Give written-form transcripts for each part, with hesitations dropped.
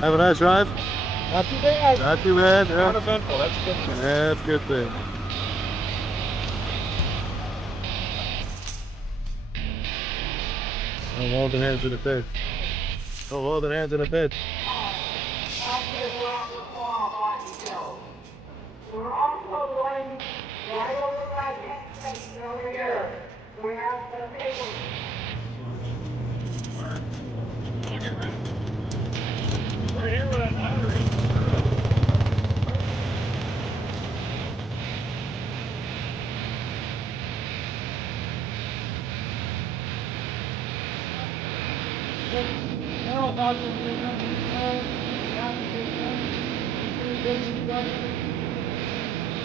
Have a nice drive? Not too bad. Not too bad. Yeah. Uneventful, that's a good thing. Yeah, that's a good thing. No holding hands in the pit. No holding hands in the pit. We're also going right over by Penn Station over here. We have some people. Right here with a battery.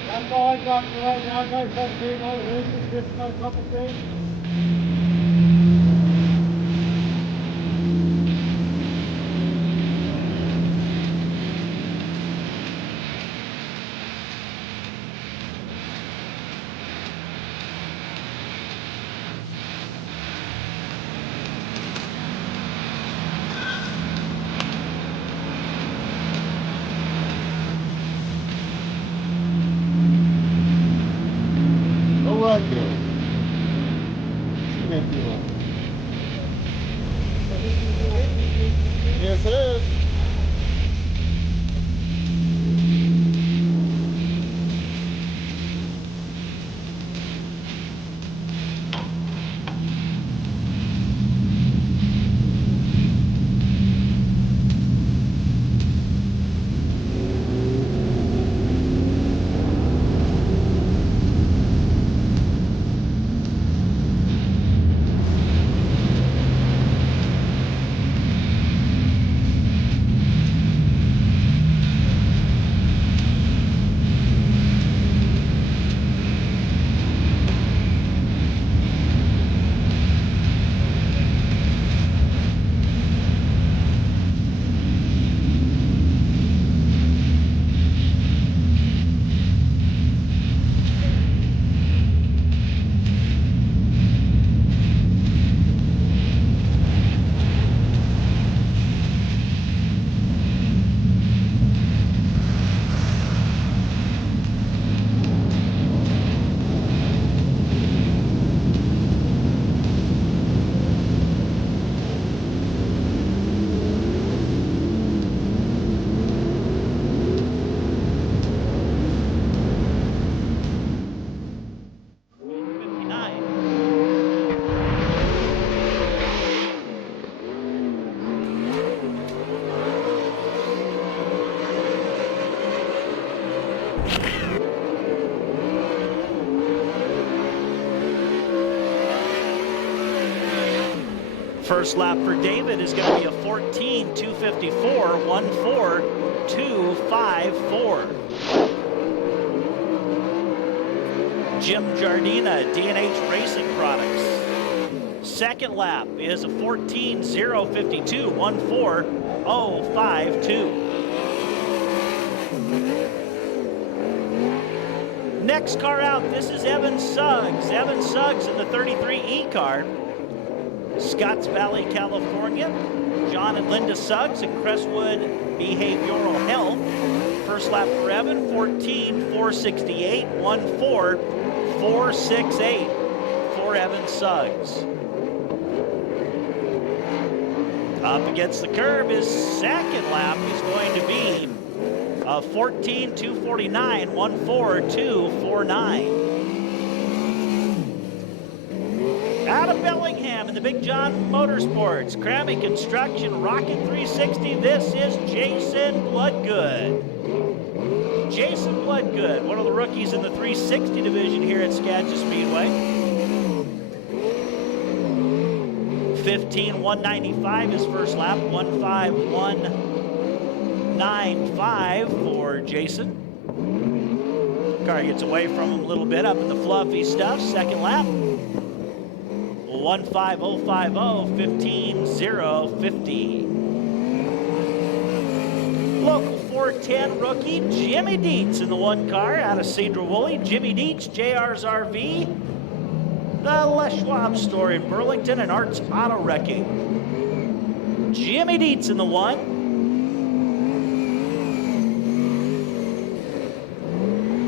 That's all I got for right now, guys. Let's see all the races, just a couple things. All right, there. Empty one. Yes, it is. First lap for David is going to be a 14:254, 1:4.254. Jim Jardina, D&H Racing Products. Second lap is a 14:052, 1:4.052. Next car out, this is Evan Suggs. Evan Suggs in the 33E car. Scotts Valley, California. John and Linda Suggs in Crestwood Behavioral Health. First lap for Evan, 14:468, 1:4.468 for Evan Suggs. Up against the curb, his second lap is going to be a 14:249, 1:4.249. Out of Bellingham in the Big John Motorsports, Krammy Construction, Rocket 360, this is Jason Bloodgood. Jason Bloodgood, one of the rookies in the 360 division here at Skagit Speedway. 15:195 his first lap, 1:5.195 for Jason. Car gets away from him a little bit up in the fluffy stuff. Second lap. 1:5.050, 15:050. Local 410 rookie Jimmy Dietz in the one car out of Cedar Woolley. Jimmy Dietz, JR's RV, the Les Schwab store in Burlington, and Arts Auto Wrecking. Jimmy Dietz in the one.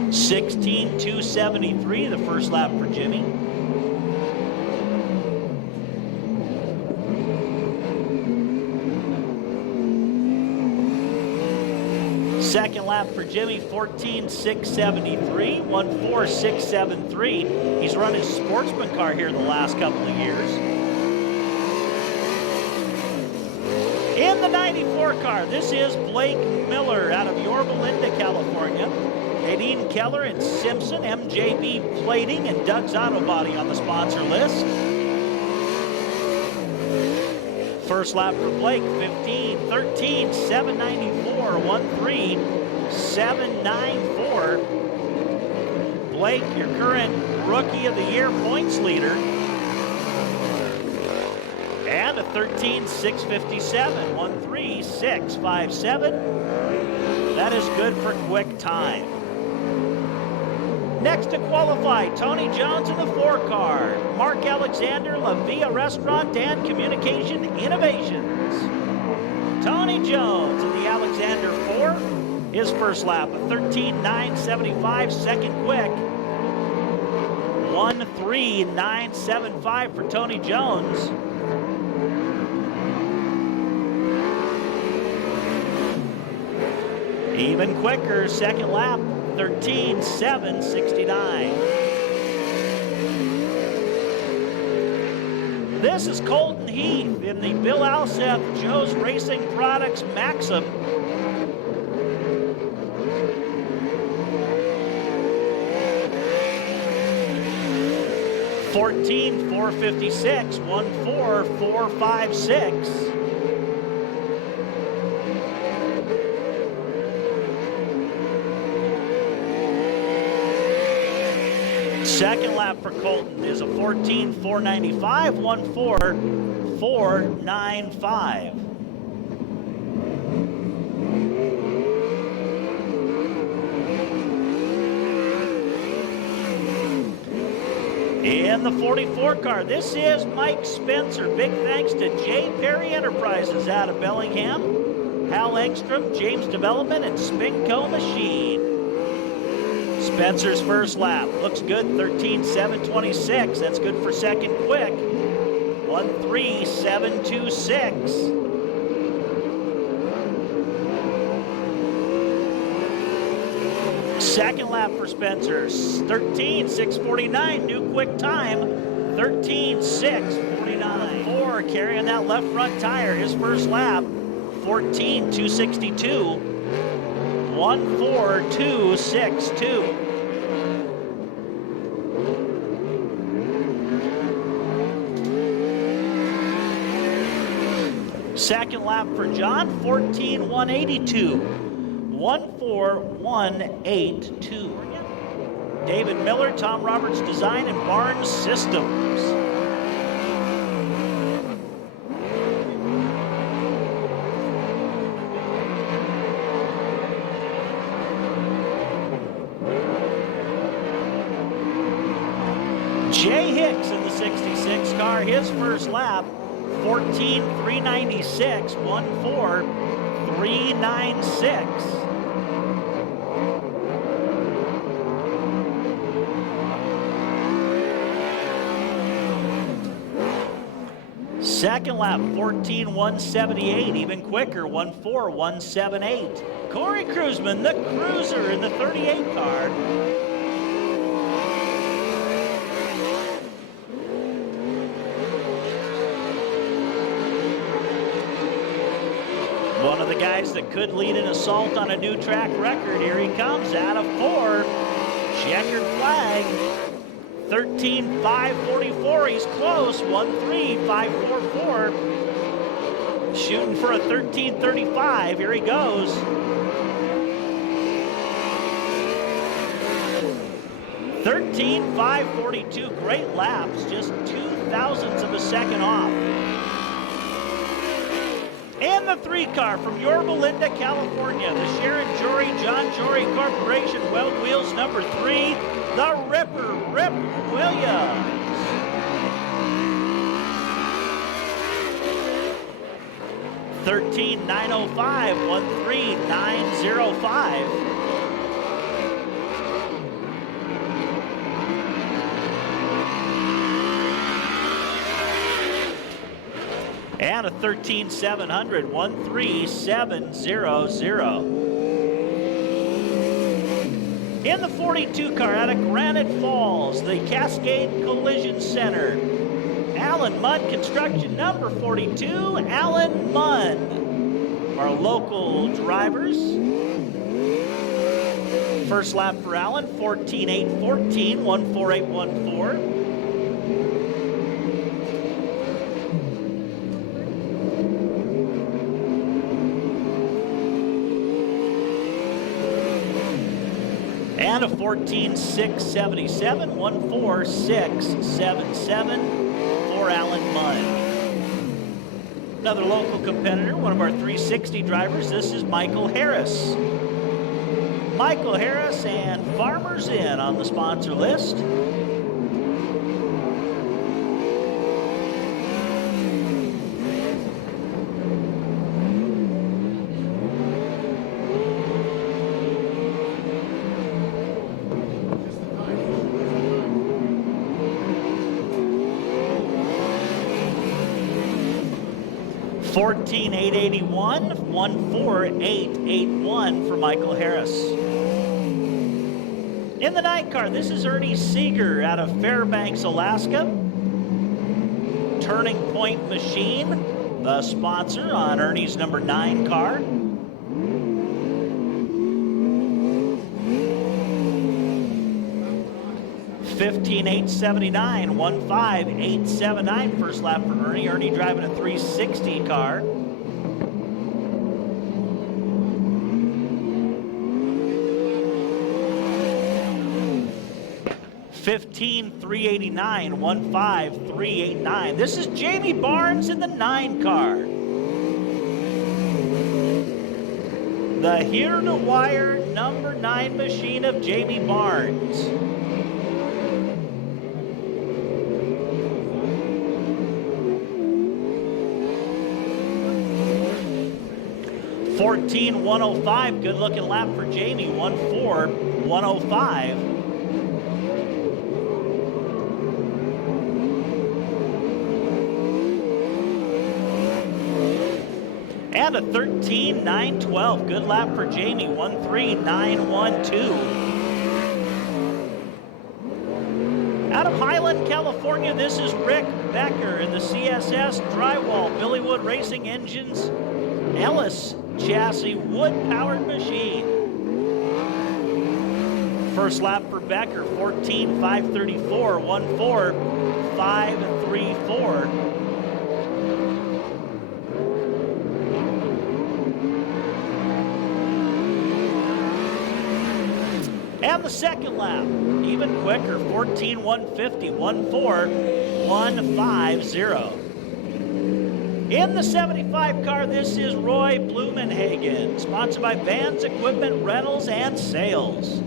16:273, the first lap for Jimmy. Second lap for Jimmy, 14:673, 1:4.673. He's run his sportsman car here the last couple of years. In the 94 car, this is Blake Miller out of Yorba Linda, California. Nadine Keller and Simpson, MJB Plating, and Doug's Auto Body on the sponsor list. First lap for Blake, 15:13.794, 1:3.794. Blake, your current Rookie of the Year points leader. And a 13:657, 1:3.657. That is good for quick time. Next to qualify, Tony Jones in the 4 car. Mark Alexander, La Via Restaurant and Communication Innovations. Tony Jones in the Alexander 4. His first lap, a 13:975, second quick. 1:3.975 for Tony Jones. Even quicker, second lap, 13:769. This is Colton Heath in the Bill Alseth Joe's Racing Products Maxim. $14,456, 14456. Second lap for Colton is a 14,495, 14495. In the 44 car, this is Mike Spencer. Big thanks to J. Perry Enterprises out of Bellingham, Hal Engstrom, James Development, and Spinco Machine. Spencer's first lap looks good, 13:726. That's good for second quick, 1:3.726. Second lap for Spencer, 13:649. New quick time, 13:649. 4 carrying that left front tire. His first lap, 14:262. 14262. Second lap for John, 14:182. 14182. David Miller, Tom Roberts Design and Barnes Systems. Jay Hicks in the 66 car, his first lap, 14:396, 14396. Second lap, 14:178, even quicker, 14178. Corey Kruzman, the cruiser in the 38 car. One of the guys that could lead an assault on a new track record. Here he comes out of 4. Checkered flag. 13:544. He's close. 13544. Shooting for a 13:35. Here he goes. $13,542. Great laps. Just 0.02 of a second off. And the 3 car from Yorba Linda, California, the Sharon Jory John Jory Corporation, Weld Wheels number 3, the Ripper, Rip Williams. $13,905, 13905. And a 13,700, 13700. In the 42 car out of Granite Falls, the Cascade Collision Center, Alan Munn Construction, number 42, Alan Munn. Our local drivers. First lap for Alan, 14.814, 14814. And a 14.677, 14677 for Alan Munn. Another local competitor, one of our 360 drivers, this is Michael Harris. Michael Harris and Farmers Inn on the sponsor list. $14,881, 14881 for Michael Harris. In the 9 car, this is Ernie Seeger out of Fairbanks, Alaska. Turning Point Machine, the sponsor on Ernie's number 9 car. $15,879, 15879 first lap for Ernie. Ernie driving a 360 car. $15,389, 15389. This is Jamie Barnes in the 9 car. The Here to Wire number 9 machine of Jamie Barnes. $14,105, good looking lap for Jamie, 14105. And a 13,912, good lap for Jamie, 13912. Out of Highland, California, this is Rick Becker in the CSS Drywall, Billywood Racing Engines, Ellis chassis, wood-powered machine. First lap for Becker, 14,534, 14534. And the second lap, even quicker, 14,150, 14150. In the 75 car, this is Roy Blumenhagen, sponsored by Vans Equipment Rentals and Sales.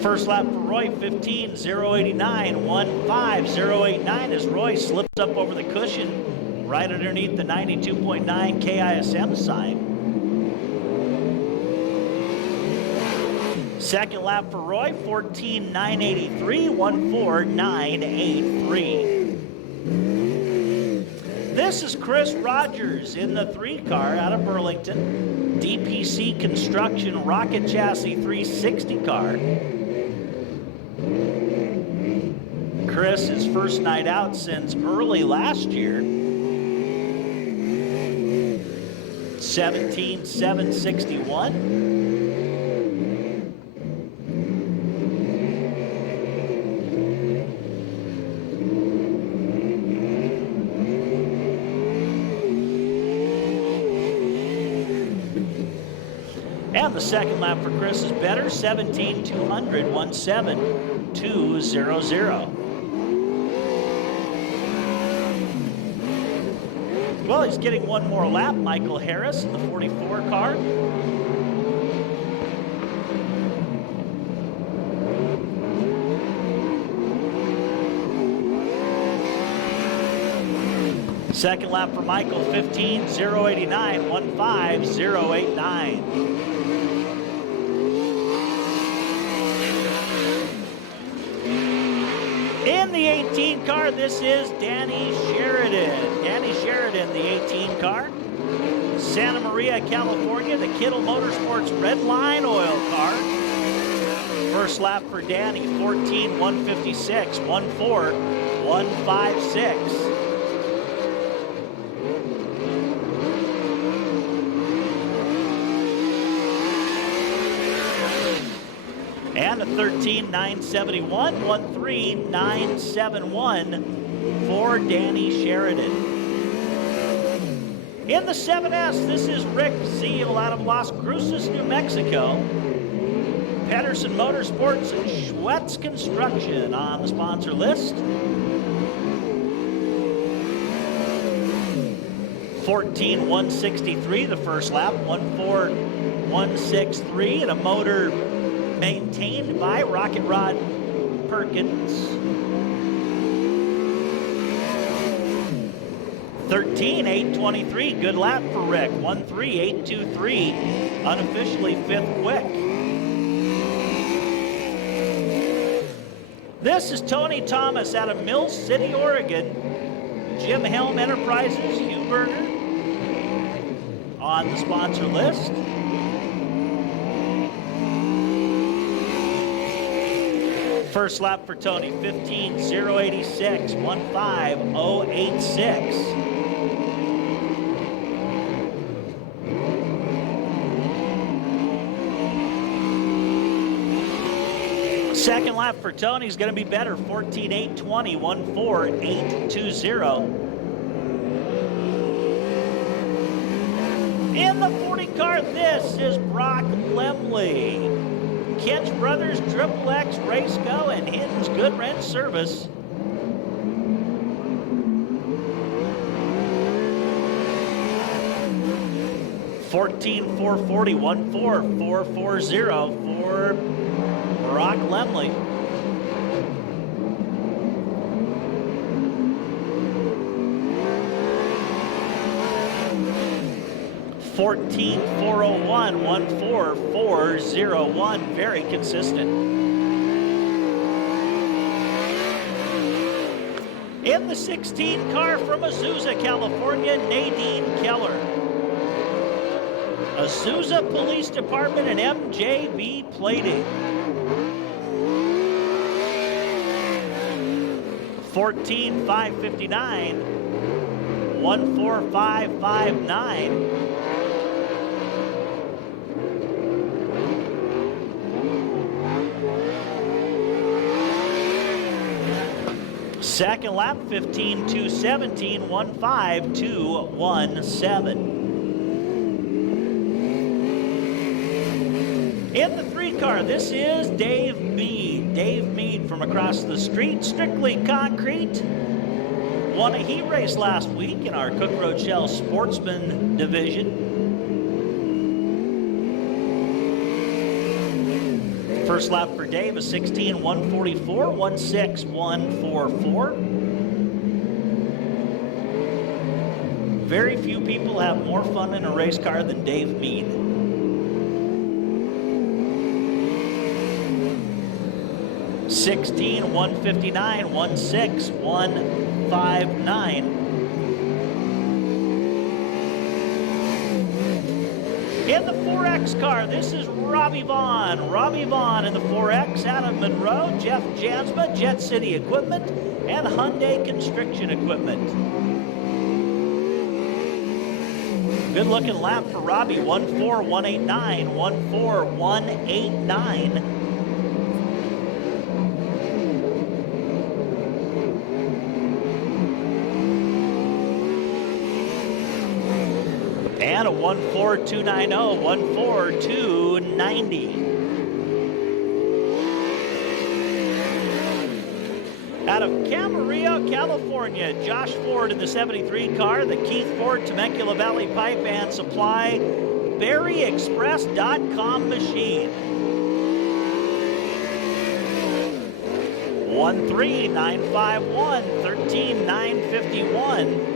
First lap for Roy, 15,089, 15089 as Roy slips up over the cushion right underneath the 92.9 KISM sign. Second lap for Roy, 14,983, 14983. This is Chris Rogers in the 3 car out of Burlington. DPC Construction Rocket Chassis 360 car. Chris, his first night out since early last year. 17,761. And the second lap for Chris is better, 17,200, 17200. Well, he's getting one more lap, Michael Harris in the 44 car. Second lap for Michael, 15,089, 15089. In the 18 car, this is Danny Sheridan. Danny Sheridan, the 18 car. Santa Maria, California, the Kittle Motorsports Red Line Oil car. First lap for Danny, 14:156, 14:156. And a 13:971, 13:971 for Danny Sheridan. In the 7S, this is Rick Zeal out of Las Cruces, New Mexico. Pedersen Motorsports and Schwetz Construction on the sponsor list. 14:163 the first lap, 14:163, and a motor maintained by Rocket Rod Perkins. 13:823, good lap for Rick. 13:823, unofficially fifth quick. This is Tony Thomas out of Mill City, Oregon. Jim Helm Enterprises, Hugh Berger on the sponsor list. First lap for Tony, 15:086, 15:086. Second lap for Tony is going to be better, 14:820, 14:820. In the 40 car, this is Brock Lemley. Kent's Brothers, Triple X, Race Go, and Hinton's Good Rent Service. $14,440, 14,440 for Brock Lemley. $14,401, 14,401, very consistent. In the 16 car from Azusa, California, Nadine Keller. Azusa Police Department and MJB Plating. 14,559, 14,559. Second lap, 15:217, 15:217. In the 3 car, this is Dave Mead. Dave Mead from across the street, Strictly Concrete. Won a heat race last week in our Cook Rochelle Sportsman division. First lap for Dave is 16:144, 16:144. Very few people have more fun in a race car than Dave Mead. $16,159, 16,159. In the 4X car, this is Robbie Vaughn. Robbie Vaughn in the 4X out of Monroe, Jeff Jansma, Jet City Equipment, and Hyundai Construction Equipment. Good looking lap for Robbie, 14,189, 14,189. And a 14,290, 14,290. Out of Camarillo, California, Josh Ford in the 73 car, the Keith Ford Temecula Valley Pipe and Supply BerryExpress.com machine. 13,951, 13,951.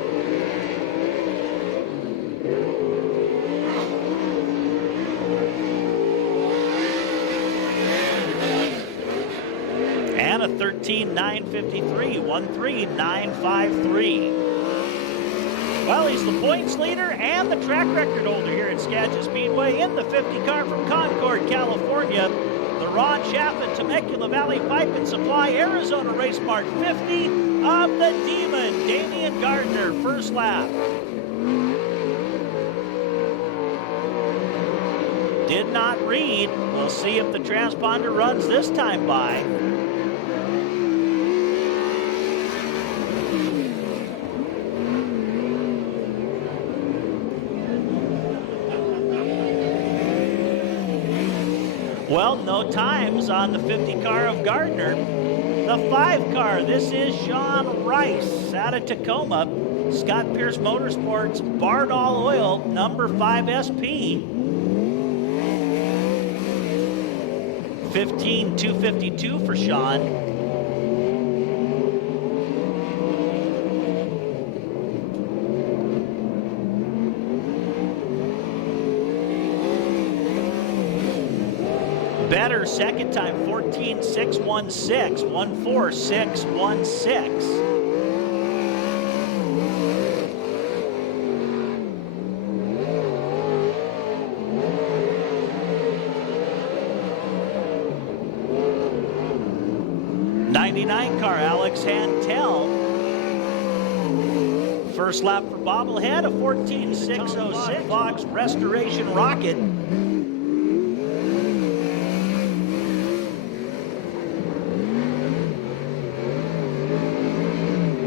a 13.953, 1.3953. Well, he's the points leader and the track record holder here at Skagit Speedway in the 50 car from Concord, California. The Ron Chaffin Temecula Valley Pipe and Supply Arizona Race Mark 50 of the Demon, Damian Gardner, first lap. Did not read. We'll see if the transponder runs this time by. Well, no times on the 50 car of Gardner. The 5 car, this is Sean Rice out of Tacoma. Scott Pierce Motorsports, Bardall Oil, number 5 SP. 15.252 for Sean. Better second time, 14.616, 1.4616. Car, Alex Hantel. First lap for Bobblehead, a 14.606. Fox Restoration Rocket.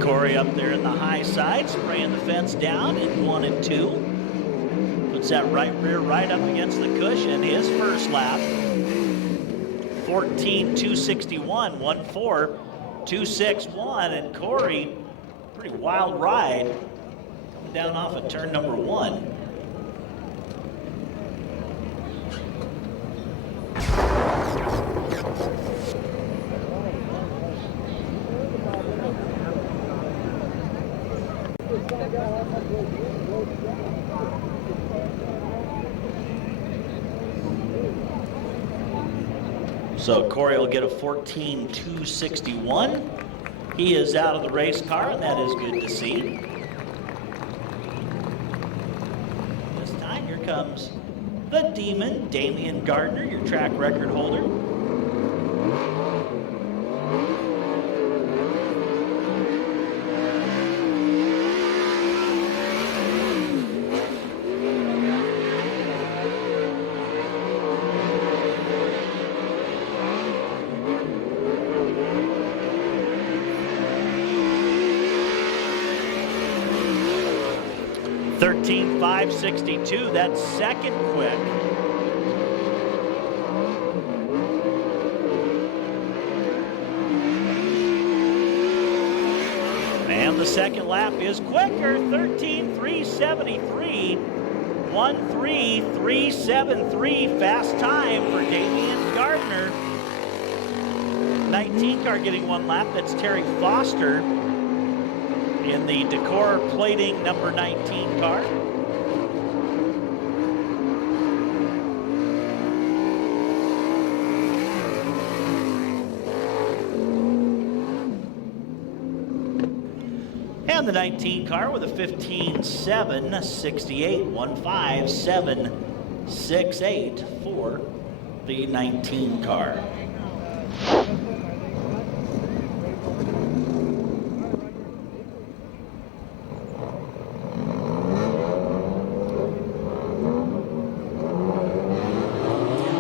Corey up there in the high side, spraying the fence down in 1 and 2. Puts that right rear right up against the cushion. His first lap. 14.261, 1.4.261, and Corey, pretty wild ride, coming down off of turn number 1. So Corey will get a 14.261. He is out of the race car, and that is good to see. This time, here comes the Demon, Damian Gardner, your track record holder. .562, that's second quick. And the second lap is quicker, 13.373, 1.3373, fast time for Damian Gardner. 19 car getting 1 lap, that's Terry Foster in the Decor Plating number 19 car. And the 19 car with a 15.768, 1.5768 for the 19 car.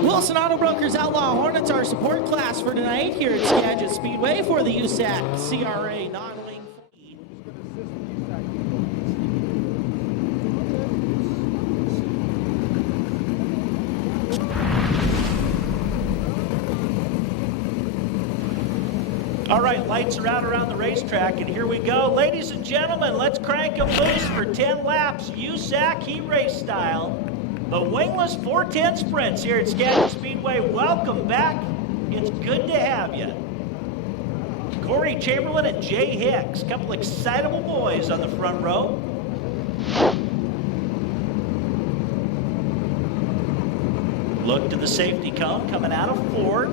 Wilson Auto Brokers Outlaw Hornets, our support class for tonight here at Skagit Speedway for the USAC CRA non-lane. All right, lights are out around the racetrack, and here we go. Ladies and gentlemen, let's crank them loose for 10 laps, USAC heat race style. The wingless 410 sprints here at Skagit Speedway. Welcome back. It's good to have you. Corey Chamberlain and Jay Hicks, a couple excitable boys on the front row. Look to the safety cone coming out of 4.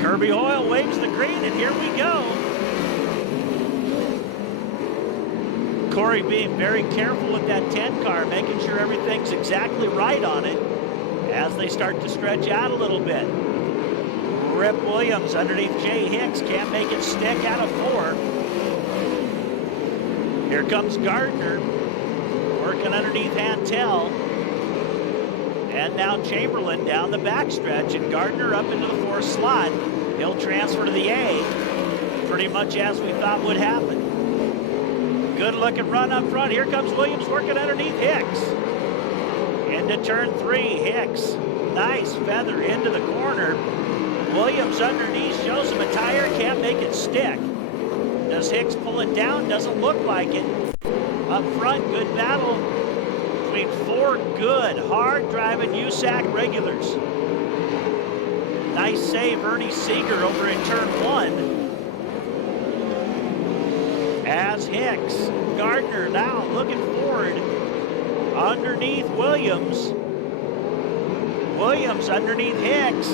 Kirby Hoyle waves the green, and here we go. Corey being very careful with that 10 car, making sure everything's exactly right on it as they start to stretch out a little bit. Rip Williams underneath Jay Hicks, can't make it stick out of 4. Here comes Gardner, working underneath Hantel. And now Chamberlain down the backstretch, and Gardner up into the 4th slot. He'll transfer to the A, pretty much as we thought would happen. Good looking run up front. Here comes Williams working underneath Hicks. Into turn 3, Hicks. Nice feather into the corner. Williams underneath shows him a tire, can't make it stick. Does Hicks pull it down? Doesn't look like it. Up front, good battle between 4 good, hard driving USAC regulars. Nice save, Ernie Seeger over in turn 1. As Hicks, Gardner now looking forward underneath Williams. Williams underneath Hicks.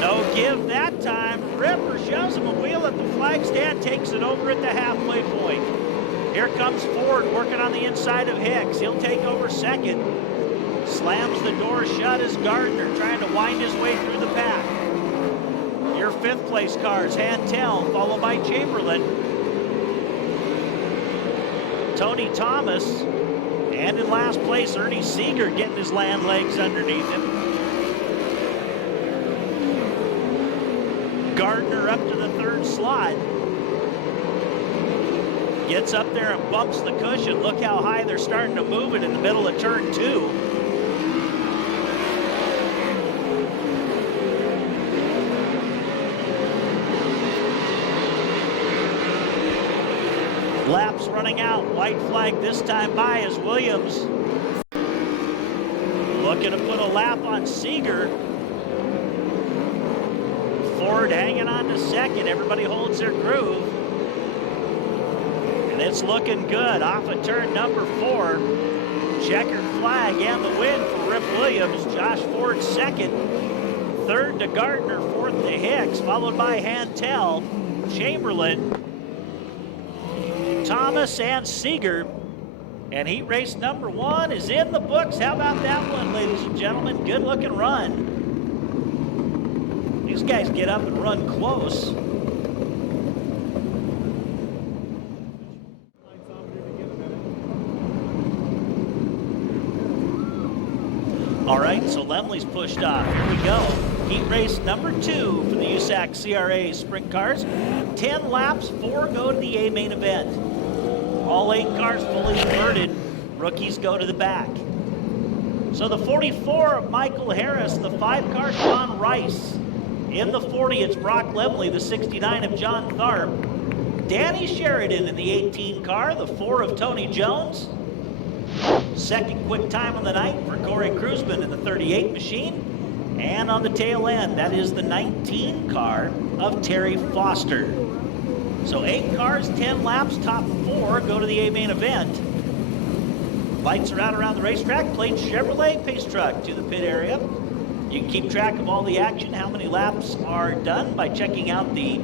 No give that time. Ripper shoves him a wheel at the flag stand, takes it over at the halfway point. Here comes Ford working on the inside of Hicks. He'll take over second. Slams the door shut as Gardner trying to wind his way through the pack. Your 5th place cars, Hantel, followed by Chamberlain. Tony Thomas, and in last place, Ernie Seeger getting his land legs underneath him. Gardner up to the 3rd slot. Gets up there and bumps the cushion. Look how high they're starting to move it in the middle of turn 2. Laps running out. White flag this time by as Williams looking to put a lap on Seeger. Ford hanging on to second. Everybody holds their groove. And it's looking good off of turn number 4. Checkered flag and the win for Rip Williams. Josh Ford second. 3rd to Gardner, 4th to Hicks, followed by Hantel, Chamberlain, Thomas, and Seeger. And heat race number 1 is in the books. How about that one, ladies and gentlemen? Good looking run. These guys get up and run close. All right, so Lemley's pushed off. Here we go. Heat race number 2 for the USAC CRA sprint cars. 10 laps, 4 go to the A main event. All 8 cars fully converted. Rookies go to the back. So the 44 of Michael Harris, the 5 car Sean Rice. In the 40, it's Brock Lemley, the 69 of John Tharp. Danny Sheridan in the 18 car, the 4 of Tony Jones. Second quick time on the night for Corey Kruzman in the 38 machine. And on the tail end, that is the 19 car of Terry Foster. So 8 cars, 10 laps, top 4 go to the A main event. Lights are out around the racetrack. Plain Chevrolet pace truck to the pit area. You can keep track of all the action, how many laps are done by checking out the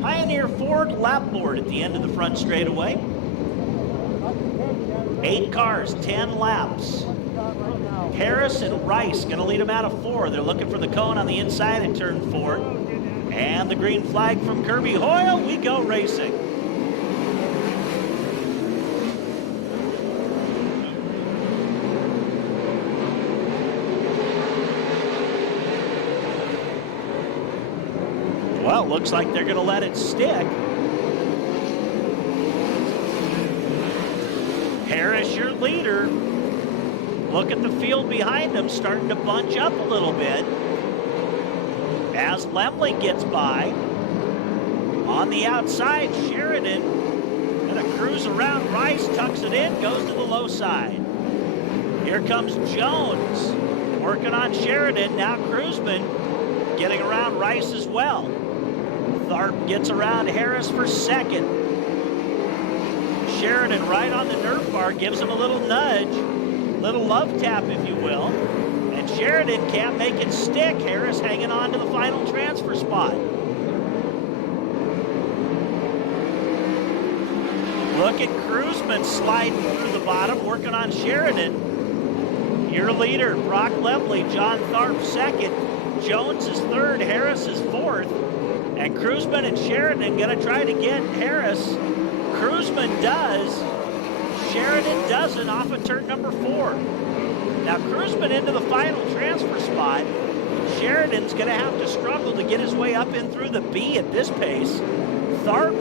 Pioneer Ford lap board at the end of the front straightaway. 8 cars, 10 laps. Harris and Rice going to lead them out of 4. They're looking for the cone on the inside at turn 4. And the green flag from Kirby Hoyle. We go racing. Well, looks like they're going to let it stick. Harris, your leader. Look at the field behind him, starting to bunch up a little bit. As Lemley gets by. On the outside, Sheridan gonna cruise around Rice, tucks it in, goes to the low side. Here comes Jones, working on Sheridan. Now Kruzman getting around Rice as well. Tharp gets around Harris for second. Sheridan right on the nerve bar, gives him a little nudge, little love tap, if you will. And Sheridan Sheridan can't make it stick. Harris hanging on to the final transfer spot. Look at Kruzman sliding through the bottom, working on Sheridan. Your leader, Brock Levely, John Tharp second. Jones is third, Harris is fourth. And Kruzman and Sheridan gonna try to get Harris. Kruzman does. Sheridan doesn't off of turn number 4. Now Kruzman into the final transfer spot. Sheridan's gonna have to struggle to get his way up in through the B at this pace. Tharp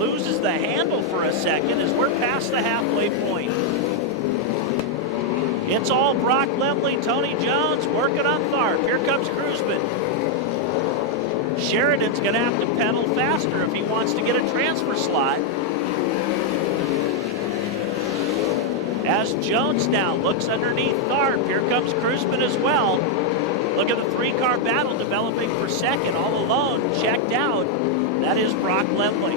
loses the handle for a second as we're past the halfway point. It's all Brock Lemley, Tony Jones working on Tharp. Here comes Kruzman. Sheridan's gonna have to pedal faster if he wants to get a transfer slot. As Jones now looks underneath Tharp, here comes Kruzman as well. Look at the 3-car battle developing for second, all alone, checked out. That is Brock Lemley.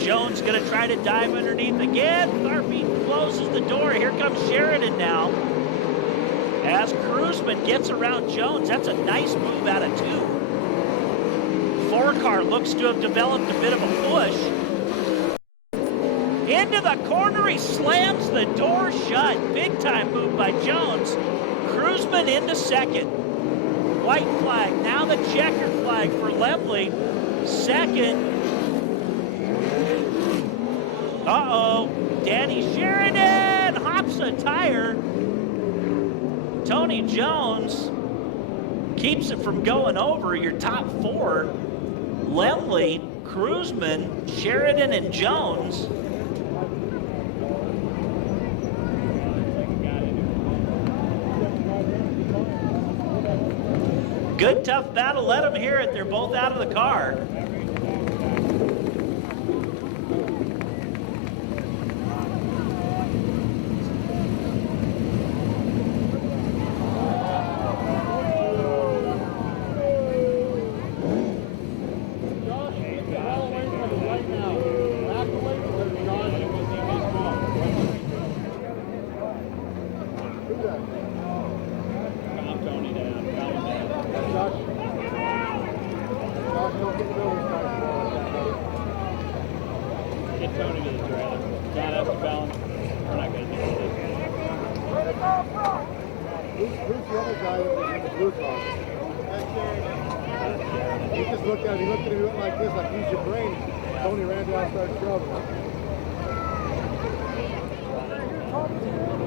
Jones gonna try to dive underneath again. Tharpe closes the door. Here comes Sheridan now. As Kruzman gets around Jones, that's a nice move out of 2. 4-car looks to have developed a bit of a push. Into the corner, he slams the door shut. Big time move by Jones. Kruzman into second. White flag, now the checkered flag for Lemley. Second. Uh-oh, Danny Sheridan hops a tire. Tony Jones keeps it from going over. Your top 4, Lemley, Kruzman, Sheridan, and Jones. Good tough battle, let them hear it. They're both out of the car.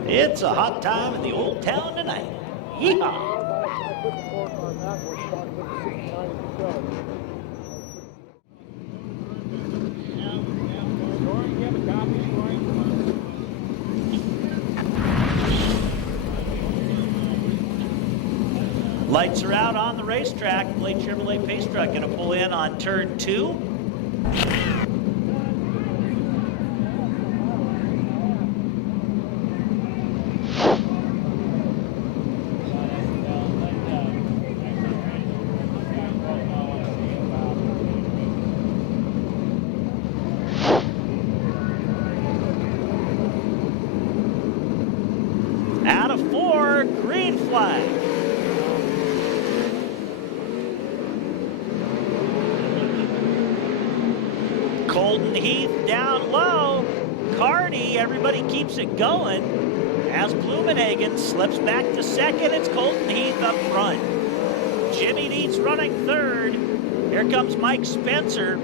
It's a hot time in the old town tonight. Yeehaw! Lights are out on the racetrack. Blade Chevrolet Pace Truck going to pull in on turn 2. Out of 4, green flag. Colton Heath down low. Cardi, everybody keeps it going. As Blumenhagen slips back to second, it's Colton Heath up front. Jimmy Deeds running third. Here comes Mike Spencer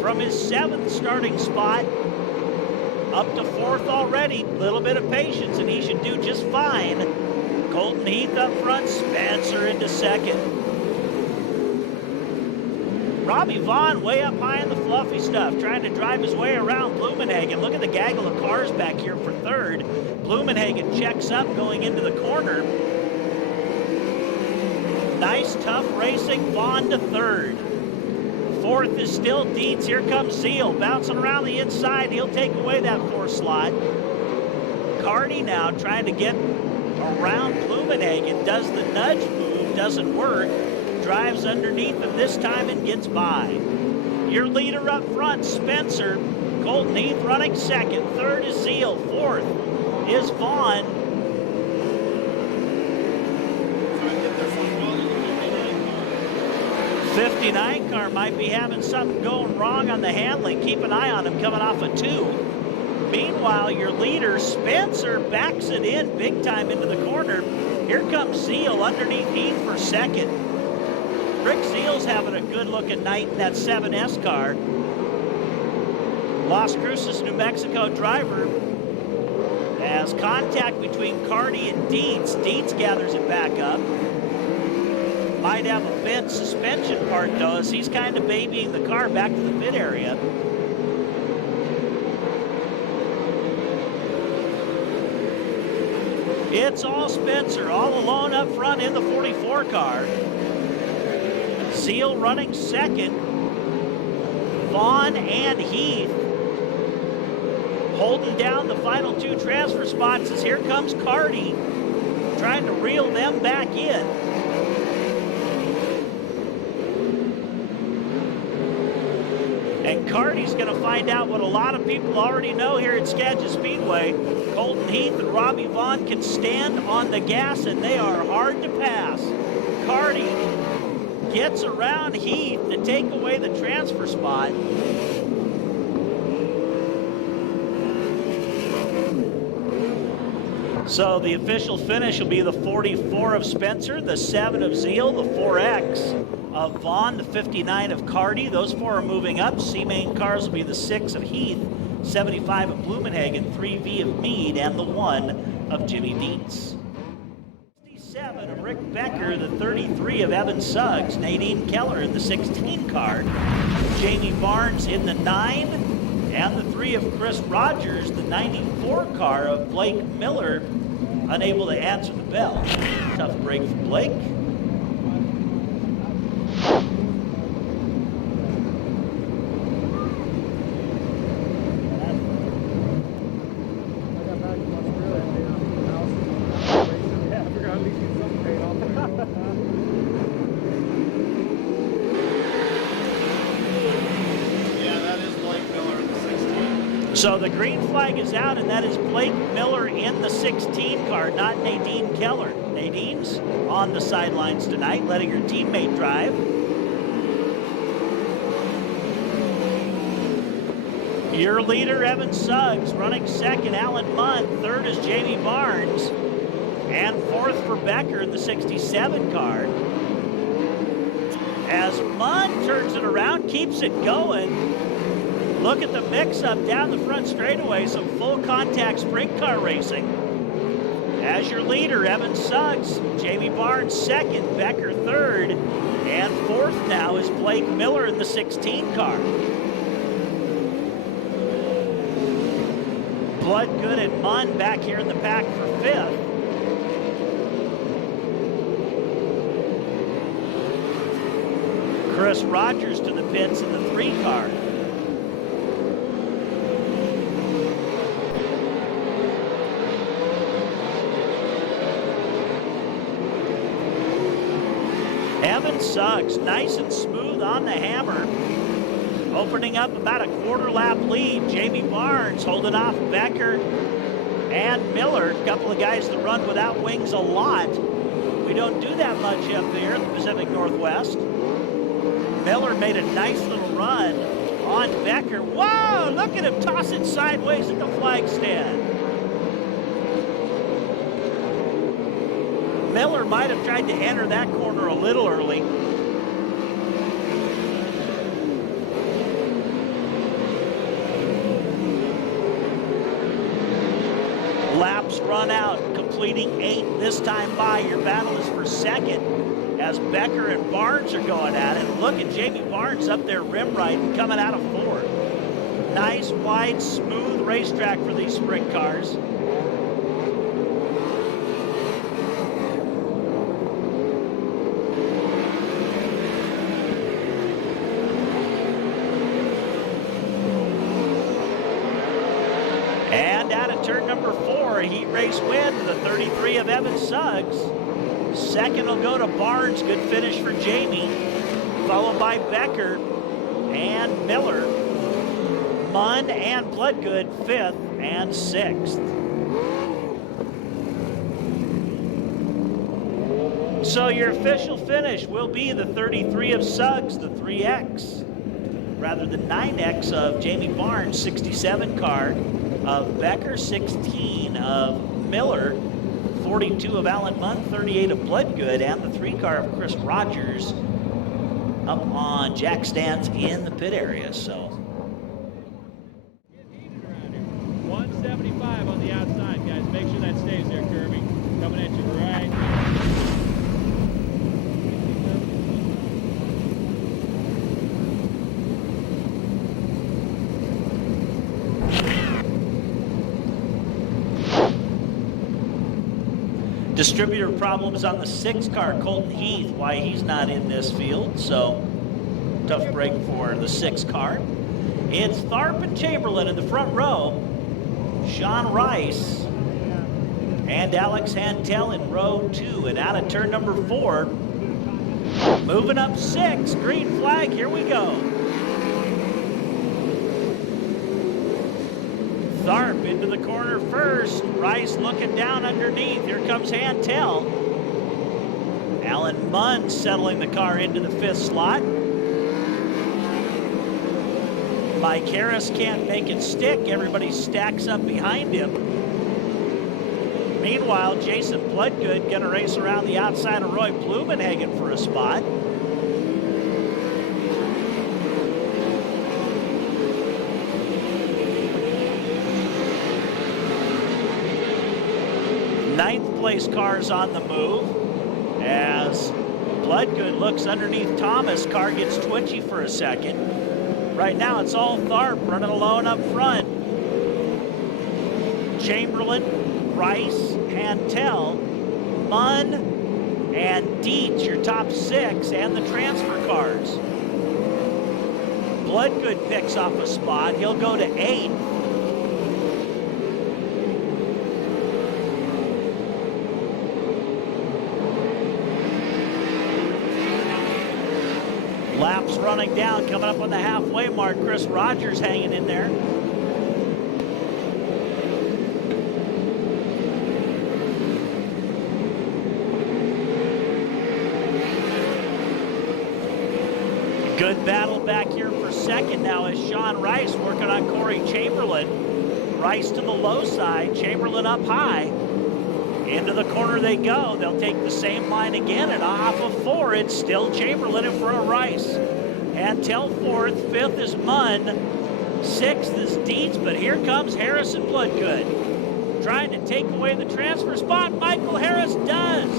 from his 7th starting spot. Up to 4th already. Little bit of patience and he should do just fine. Colton Heath up front, Spencer into second. Robbie Vaughn way up high in the fluffy stuff, trying to drive his way around Blumenhagen. Look at the gaggle of cars back here for third. Blumenhagen checks up going into the corner. Nice, tough racing, Vaughn to third. 4th is still Dietz. Here comes Zeal, bouncing around the inside. He'll take away that 4th slot. Cardi now trying to get around Blumenhagen. Does the nudge move, doesn't work. Drives underneath him this time and gets by. Your leader up front, Spencer. Colton Heath running second. 3rd is Zeal. 4th is Vaughn. 59 car might be having something going wrong on the handling. Keep an eye on him coming off a 2. Meanwhile, your leader, Spencer, backs it in big time into the corner. Here comes Zeal underneath Heath for second. Rick Zeal's having a good looking night in that 7S car. Las Cruces, New Mexico driver has contact between Carty and Dietz. Dietz gathers it back up. Might have a bent suspension part though, as he's kind of babying the car back to the pit area. It's all Spencer, all alone up front in the 44 car. Zeal running second. Vaughn and Heath holding down the final 2 transfer spots as here comes Carty trying to reel them back in. And Carty's going to find out what a lot of people already know here at Skagit Speedway. Colton Heath and Robbie Vaughn can stand on the gas and they are hard to pass. Carty gets around Heath to take away the transfer spot. So the official finish will be the 44 of Spencer, the 7 of Zeal, the 4X of Vaughn, the 59 of Carty. Those 4 are moving up. C-main cars will be the 6 of Heath, 75 of Blumenhagen, 3V of Meade, and the 1 of Jimmy Dietz. 67 of Rick Becker, the 33 of Evan Suggs, Nadine Keller in the 16 car, Jamie Barnes in the 9, and the 3 of Chris Rogers, the 94 car of Blake Miller, unable to answer the bell. Tough break for Blake. So the green flag is out, and that is Blake Miller in the 16 car, not Nadine Keller. Nadine's on the sidelines tonight, letting her teammate drive. Your leader, Evan Suggs, running second, Alan Munn. Third is Jamie Barnes. And fourth for Becker in the 67 car. As Munn turns it around, keeps it going. Look at the mix-up down the front straightaway, some full contact sprint car racing. As your leader, Evan Suggs, Jamie Barnes second, Becker third, and fourth now is Blake Miller in the 16 car. Bloodgood and Munn back here in the pack for fifth. Chris Rogers to the pits in the 3 car. Evan Suggs, nice and smooth on the hammer, opening up about a quarter lap lead. Jamie Barnes holding off Becker and Miller, a couple of guys that run without wings a lot. We don't do that much up there in the Pacific Northwest. Miller made a nice little run on Becker. Wow, look at him toss it sideways at the flag stand. Miller might have tried to enter that corner a little early. Laps run out, completing 8 this time by. Your battle is for second as Becker and Barnes are going at it. Look at Jamie Barnes up there rim right and coming out of 4th. Nice, wide, smooth racetrack for these sprint cars. And out of turn number 4, a heat race win, the 33 of Evan Suggs. Second will go to Barnes, good finish for Jamie, followed by Becker and Miller. Munn and Bloodgood 5th and 6th. So your official finish will be the 33 of Suggs, the 3X, rather than 9X of Jamie Barnes, 67 car of Becker, 16 of Miller, 42 of Alan Munn, 38 of Bloodgood, and the 3 car of Chris Rogers up on jack stands in the pit area. So 175 on the outside, guys. Make sure that stays there, Kirby. Coming at you right. distributor problems on the 6 car, Colton Heath, why he's not in this field. So tough break for the 6 car. It's Tharp and Chamberlain in the front row. Sean Rice and Alex Hantel in row 2, and out of turn number 4. Moving up 6, green flag, here we go. Tharp into the corner first. Rice looking down underneath. Here comes Hantel. Alan Munn settling the car into the 5th slot. Mike Harris can't make it stick. Everybody stacks up behind him. Meanwhile, Jason Bloodgood gonna race around the outside of Roy Blumenhagen for a spot. Ninth place cars on the move as Bloodgood looks underneath Thomas. Car gets twitchy for a second. Right now it's all Tharp running alone up front. Chamberlain, Rice, Hantel, Munn, and Dietz, your top 6, and the transfer cars. Bloodgood picks off a spot. He'll go to 8th. Laps running down, coming up on the halfway mark. Chris Rogers hanging in there. Good battle back here for second now as Sean Rice working on Corey Chamberlain. Rice to the low side, Chamberlain up high. Into the corner they go. They'll take the same line again, and off of 4, it's still Chamberlain in front of Rice. Hantel 4th, 5th is Munn, 6th is Dietz, but here comes Harris and Bloodgood. Trying to take away the transfer spot. Michael Harris does.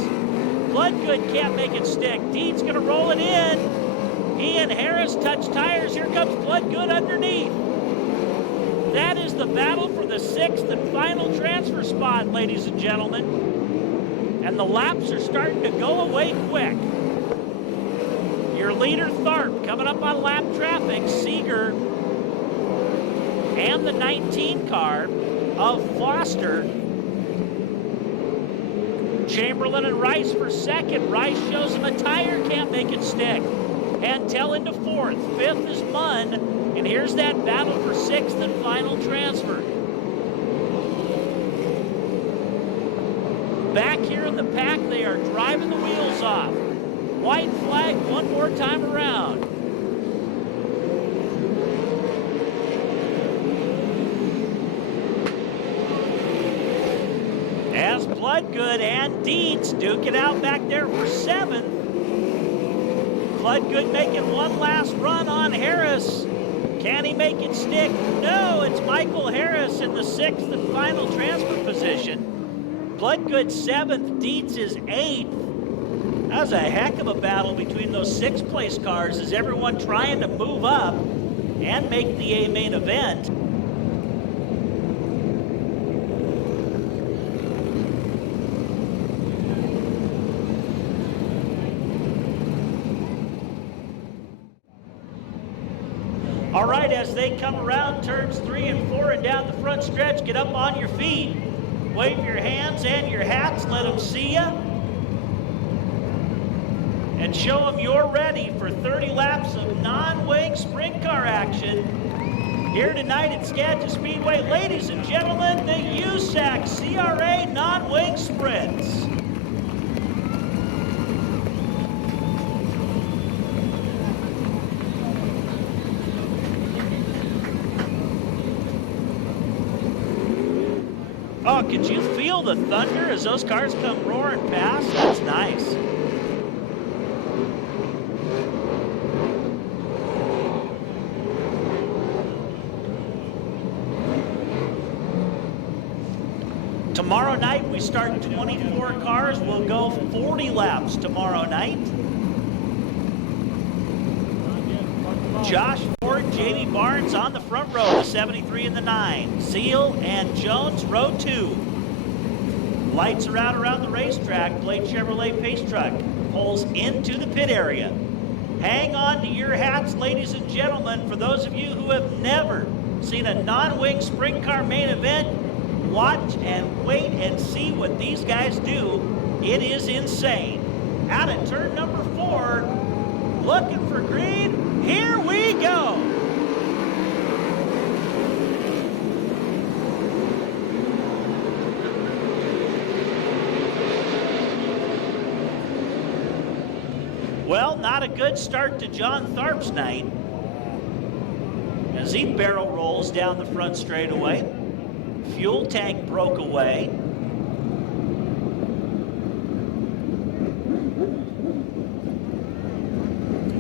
Bloodgood can't make it stick. Dietz gonna roll it in. He and Harris touch tires. Here comes Bloodgood underneath. That is the battle for the 6th and final transfer spot, ladies and gentlemen. And the laps are starting to go away quick. Your leader, Tharp, coming up on lap traffic. Seeger and the 19 car of Foster. Chamberlain and Rice for 2nd. Rice shows him a tire, can't make it stick. Hantel into 4th. 5th is Munn. And here's that battle for 6th and final transfer. Back here in the pack, they are driving the wheels off. White flag one more time around. As Bloodgood and Dietz duke it out back there for 7th. Bloodgood making one last run on Harris. Can he make it stick? No, it's Michael Harris in the 6th and final transfer position. Bloodgood 7th, Dietz is 8th. That was a heck of a battle between those 6th place cars as everyone trying to move up and make the A main event. All right, as they come around turns 3 and 4 and down the front stretch, get up on your feet. Wave your hands and your hats, let them see you. And show them you're ready for 30 laps of non-wing sprint car action here tonight at Skagit Speedway. Ladies and gentlemen, the USAC CRA non-wing sprints. Oh, could you feel the thunder as those cars come roaring past? That's nice. Tomorrow night, we start 24 cars. We'll go 40 laps tomorrow night. Josh Ford, Jamie Barnes on the front row, the 73 and the 9. Zeal and Jones, row 2. Lights are out around the racetrack. Blade Chevrolet Pace Truck pulls into the pit area. Hang on to your hats, ladies and gentlemen. For those of you who have never seen a non-wing sprint car main event, watch and wait and see what these guys do. It is insane. Out at turn number 4, looking for green. Here we go. Well, not a good start to John Tharp's night as he barrel rolls down the front straightaway. Fuel tank broke away.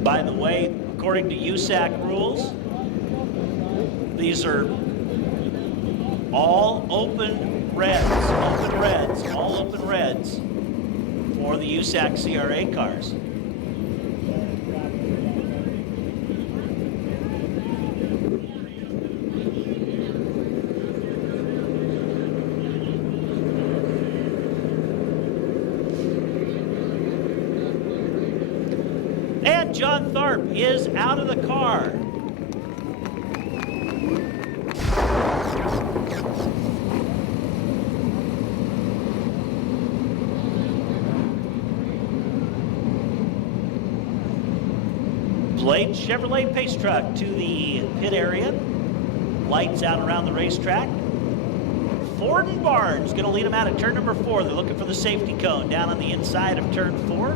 By the way, according to USAC rules, these are all open reds for the USAC CRA cars. And John Tharp is out of the car. Blade Chevrolet Pace Truck to the pit area. Lights out around the racetrack. Ford and Barnes going to lead them out at turn number 4. They're looking for the safety cone down on the inside of turn 4.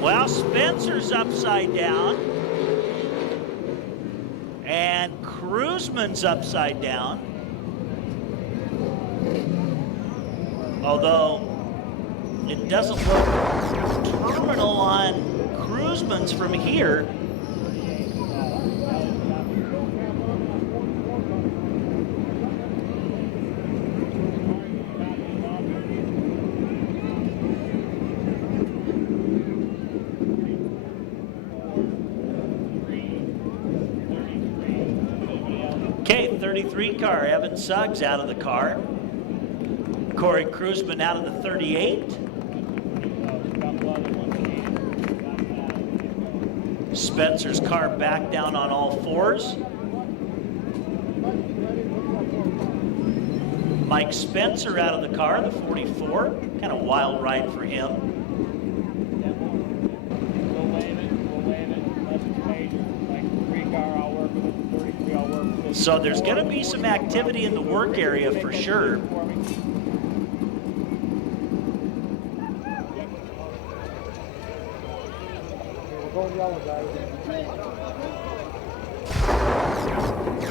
Well, Spencer's upside down. And Kruzman's upside down. Although it doesn't look terminal on Kruzman's from here. Okay, 33 car, Evan Suggs out of the car. Corey Kruzman out of the 38. Spencer's car back down on all fours. Mike Spencer out of the car, the 44. Kind of wild ride for him. We'll wave it, unless it's major. Like the 3 car, I'll work with it, the 33, I'll work with it. So there's going to be some activity in the work area for sure.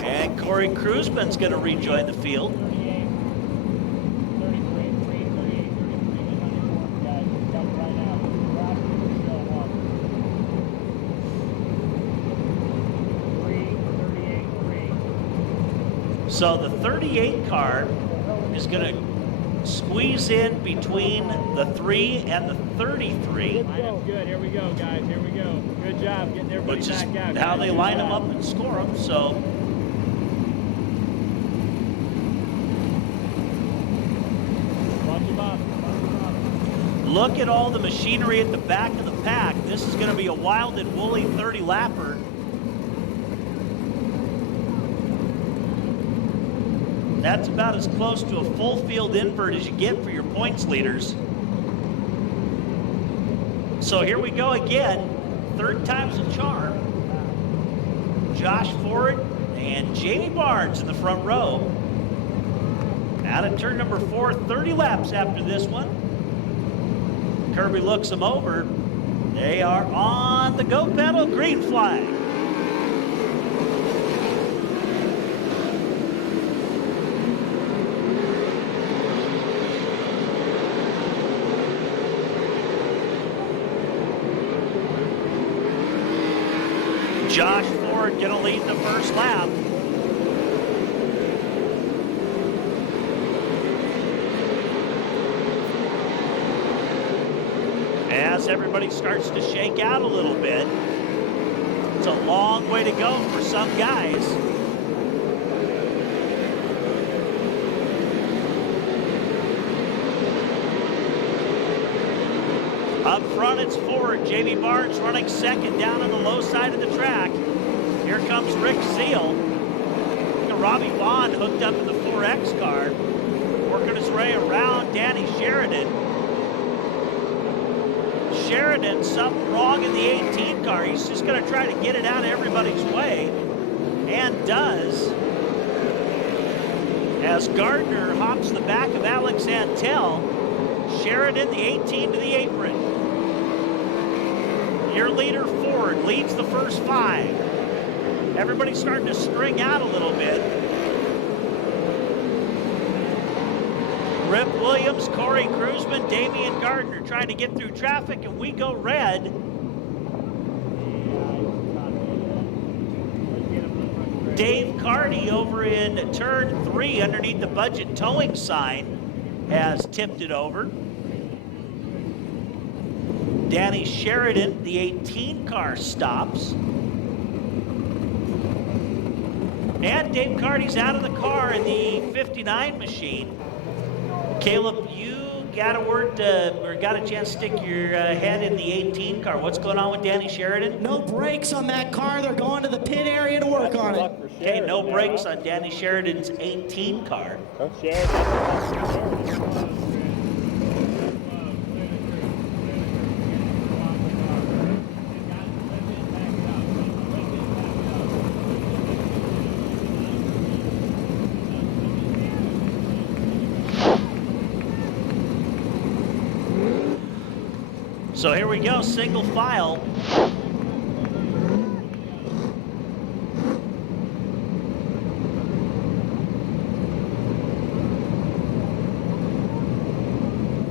And Corey Kruzman's going to rejoin the field. So the 38 car is going to squeeze in between the 3 and the 33. Line up good. Here we go, guys. Here we go. Good job getting everybody Which is back out. how they line them up and score them. So Bunch them up. look at all the machinery at the back of the pack. This is going to be a wild and woolly 30 lapper. That's about as close to a full field invert as you get for your points leaders. So here we go again. Third time's a charm. Josh Ford and Jamie Barnes in the front row. Out of turn number 4, 30 laps after this one. Kirby looks him over. They are on the go pedal, green flag. Josh Ford gonna lead the first lap. As everybody starts to shake out a little bit. It's a long way to go for some guys. Up front, it's Ford. Jamie Barnes running second down on the low side of the track. Here comes Rick Zeal. Robbie Vaughn hooked up in the 4X car, working his way around Danny Sheridan. Sheridan, something wrong in the 18 car. He's just going to try to get it out of everybody's way, and does. As Gardner hops the back of Alex Antel, Sheridan, the 18, to the apron. Your leader, Ford, leads the first 5. Everybody's starting to string out a little bit. Rip Williams, Corey Kruzman, Damian Gardner trying to get through traffic, and we go red. Dave Carty over in turn 3 underneath the budget towing sign has tipped it over. Danny Sheridan, the 18 car, stops. And Dave Carty's out of the car in the 59 machine. Caleb, you got a word or got a chance to stick your head in the 18 car. What's going on with Danny Sheridan? No brakes on that car. They're going to the pit area to work on it. Okay, no brakes on Danny Sheridan's 18 car. So here we go, single file.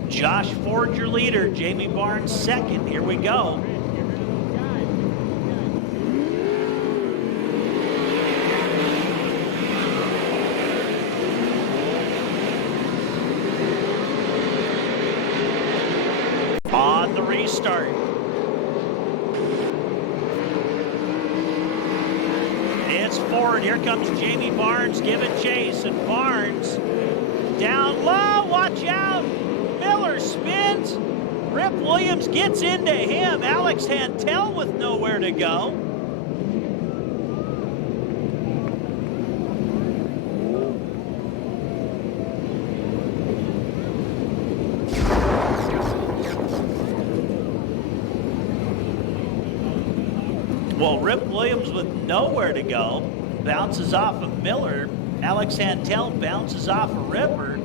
Josh Ford, your leader. Jamie Barnes, second. Here we go. On the restart. It's Ford. Here comes Jamie Barnes giving chase, and Barnes down low. Watch out. Miller spins. Rip Williams gets into him. Alex Hantel with nowhere to go. Well, Rip Williams with nowhere to go bounces off of Miller. Alex Hantel bounces off of Ripper.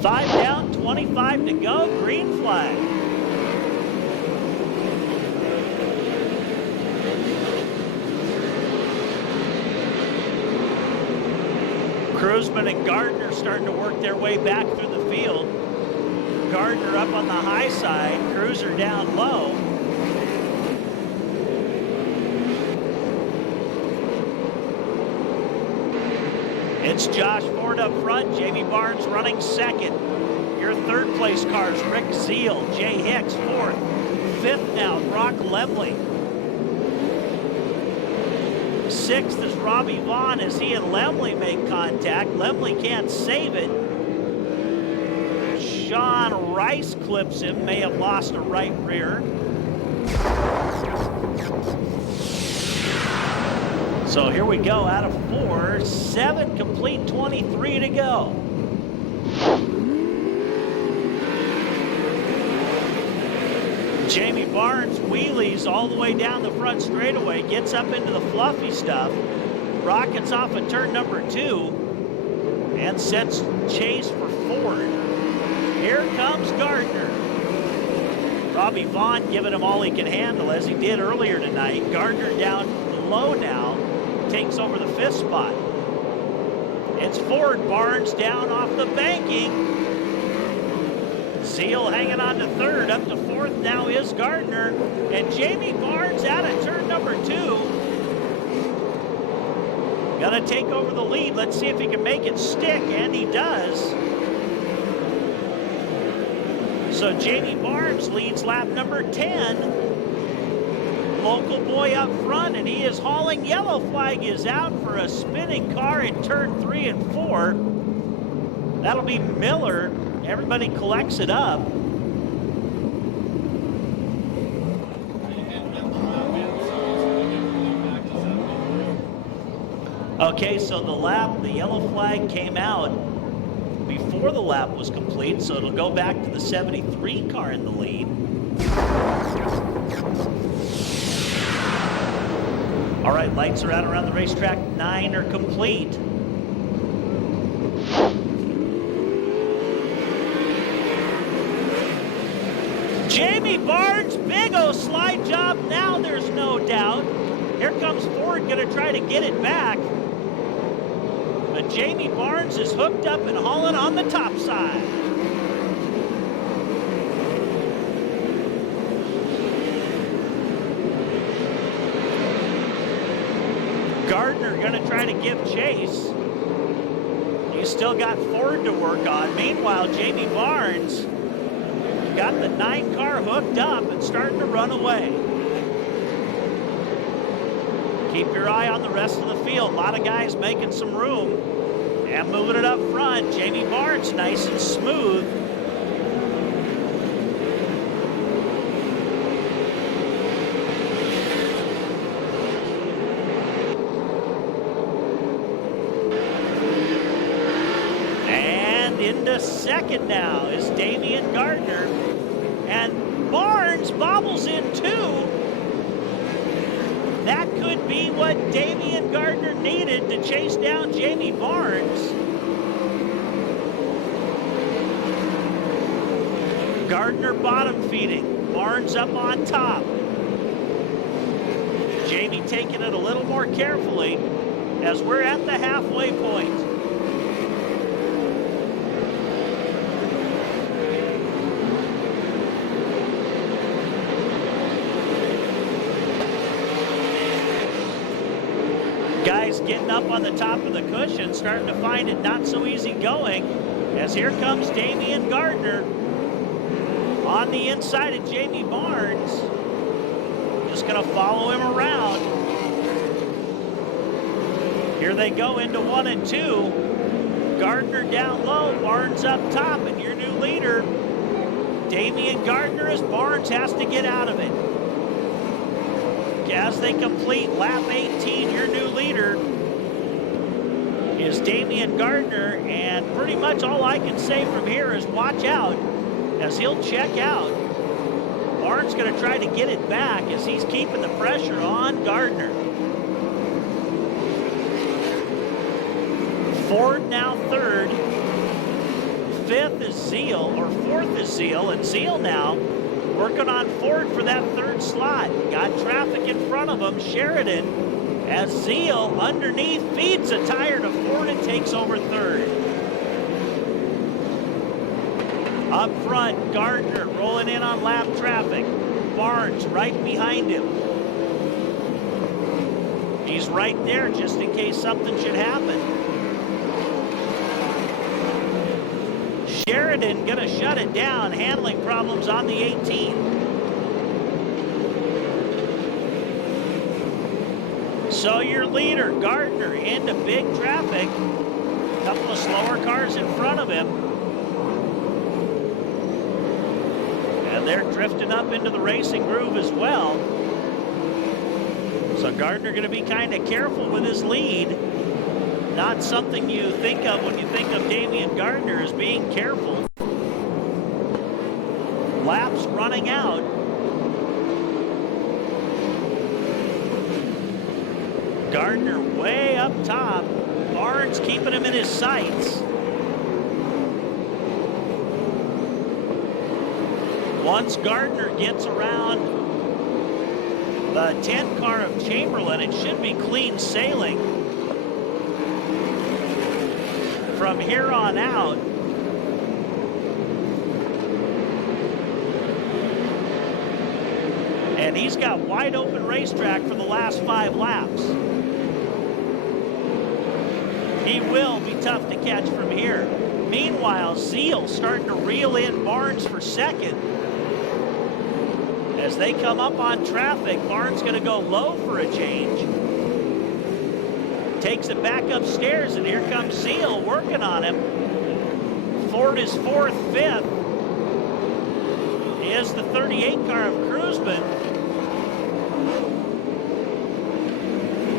Five down, 25 to go, green flag. Kruzman and Gardner starting to work their way back through the field. Gardner up on the high side, Cruiser down low. It's Josh Ford up front, Jamie Barnes running second. Your third place cars, Rick Zeal, Jay Hicks fourth. Fifth now, Brock Lemley. Sixth is Robbie Vaughn as he and Lemley make contact. Lemley can't save it. Sean Rice clips him, may have lost a right rear. So here we go, out of 4, 7 complete, 23 to go. Jamie Barnes wheelies all the way down the front straightaway, gets up into the fluffy stuff, rockets off of turn number 2, and sets chase for Ford. Here comes Gardner. Robbie Vaughn giving him all he can handle, as he did earlier tonight. Gardner down low now, takes over the 5th spot. It's Ford. Barnes down off the banking. Zeal hanging on to 3rd. Up to 4th now is Gardner. And Jamie Barnes out of turn number 2. Gonna take over the lead. Let's see if he can make it stick, and he does. So Jamie Barnes leads lap number 10. Local boy up front, and he is hauling. Yellow flag is out for a spinning car in turn 3 and 4. That'll be Miller. Everybody collects it up. Okay, so the yellow flag came out before the lap was complete, so it'll go back to the 73 car in the lead. All right, lights are out around the racetrack. 9 are complete. Jamie Barnes, big O slide job now, there's no doubt. Here comes Ford, gonna try to get it back. But Jamie Barnes is hooked up and hauling on the top side. Gardner gonna try to give chase. He's still got Ford to work on. Meanwhile, Jamie Barnes got the 9 car hooked up and starting to run away. Keep your eye on the rest of the field. A lot of guys making some room and moving it up front. Jamie Barnes nice and smooth. And into 2nd now is Damian Gardner. And Barnes bobbles in 2. That could be what Damian Gardner needed to chase down Jamie Barnes. Gardner bottom feeding, Barnes up on top. Jamie taking it a little more carefully as we're at the halfway point. Guys getting up on the top of the cushion, starting to find it not so easy going, as here comes Damian Gardner on the inside of Jamie Barnes. Just gonna follow him around. Here they go into 1 and 2. Gardner down low, Barnes up top, and your new leader, Damian Gardner, as Barnes has to get out of it. As they complete lap 18, your new leader is Damian Gardner, and pretty much all I can say from here is watch out as he'll check out. Barnes going to try to get it back as he's keeping the pressure on Gardner. Ford now 3rd. 5th is Zeal, or 4th is Zeal, and Zeal now working on Ford for that 3rd slot. Got traffic in front of him. Sheridan, as Zeal underneath, feeds a tire to Ford and takes over 3rd. Up front, Gardner rolling in on lap traffic. Barnes right behind him. He's right there just in case something should happen. Sheridan gonna shut it down, handling problems on the 18. So your leader, Gardner, into big traffic. A couple of slower cars in front of him. And they're drifting up into the racing groove as well. So Gardner gonna be kind of careful with his lead. Not something you think of when you think of Damian Gardner as being careful. Laps running out. Gardner way up top. Barnes keeping him in his sights. Once Gardner gets around the 10 car of Chamberlain, it should be clean sailing from here on out. And he's got wide open racetrack for the last 5 laps. He will be tough to catch from here. Meanwhile, Zeal starting to reel in Barnes for second. As they come up on traffic, Barnes going to go low for a change. Takes it back upstairs, and here comes Zeal working on him. Ford is 4th, 5th. Is the 38 car of Kruzman.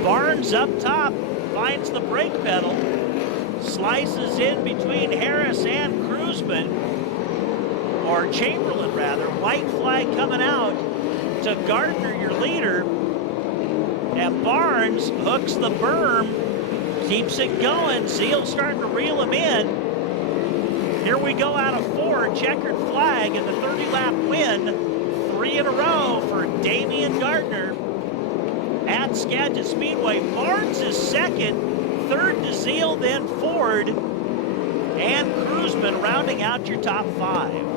Barnes up top, finds the brake pedal, slices in between Harris and Kruzman, or Chamberlain rather. White flag coming out to Gardner, your leader, and Barnes hooks the berm, keeps it going. Zeal starting to reel him in. Here we go out of 4, checkered flag, and the 30-lap win, 3 in a row for Damian Gardner at Skagit Speedway. Barnes is second, third to Zeal, then Ford, and Kruzman rounding out your top 5.